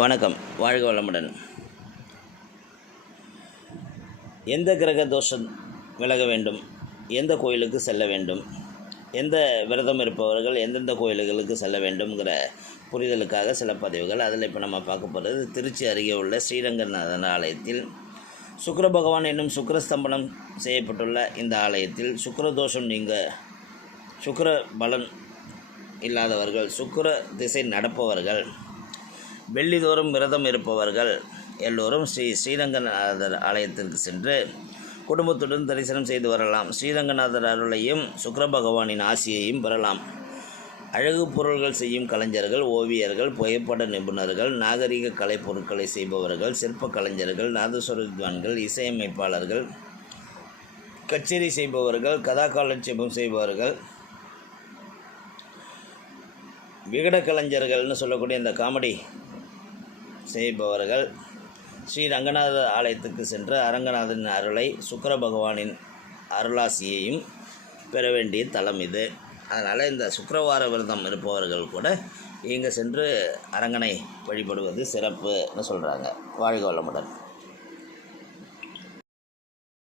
வணக்கம். வாழ்க வளமுடன். எந்த கிரக தோஷம் விலக வேண்டும்? எந்த கோயிலுக்கு செல்ல வேண்டும்? எந்த விரதம் இருப்பவர்கள் எந்தெந்த கோயில்களுக்கு செல்ல வேண்டும்ங்கிற புரிதலுக்காக சில பதிவுகள். அதில் இப்போ நம்ம பார்க்க போகிறது திருச்சி அருகே உள்ள ஸ்ரீரங்கநாதன் ஆலயத்தில் சுக்கர பகவான் என்னும் சுக்கரஸ்தம்பனம் செய்யப்பட்டுள்ள இந்த ஆலயத்தில் சுக்கிரதோஷம் நீங்கள் சுக்கர பலன் இல்லாதவர்கள் சுக்கர திசை நடப்பவர்கள் வெள்ளிதோறும் விரதம் இருப்பவர்கள் எல்லோரும் ஸ்ரீ ஸ்ரீரங்கநாதர் ஆலயத்திற்கு சென்று குடும்பத்துடன் தரிசனம் செய்து வரலாம். ஸ்ரீரங்கநாதர் அருளையும் சுக்கர பகவானின் ஆசியையும் பெறலாம். அழகு பொருள்கள் செய்யும் கலைஞர்கள் ஓவியர்கள் புகைப்பட நிபுணர்கள் நாகரிக கலைப்பொருட்களை செய்பவர்கள் சிற்ப கலைஞர்கள் நாதஸ்வர வித்வான்கள் இசையமைப்பாளர்கள் கச்சேரி செய்பவர்கள் கதா காலட்சேபம் செய்பவர்கள் விகட கலைஞர்கள்னு சொல்லக்கூடிய இந்த காமெடி செய்பவர்கள் ஸ்ரீ ரங்கநாதர் ஆலயத்துக்கு சென்று அரங்கநாதனின் அருளை சுக்கர பகவானின் அருளாசியையும் பெற வேண்டிய தலம் இது. அதனால் இந்த சுக்கரவார விரதம் இருப்பவர்கள் கூட இங்கே சென்று அரங்கனை வழிபடுவது சிறப்புன்னு சொல்கிறாங்க வாழ்க வளமுடன்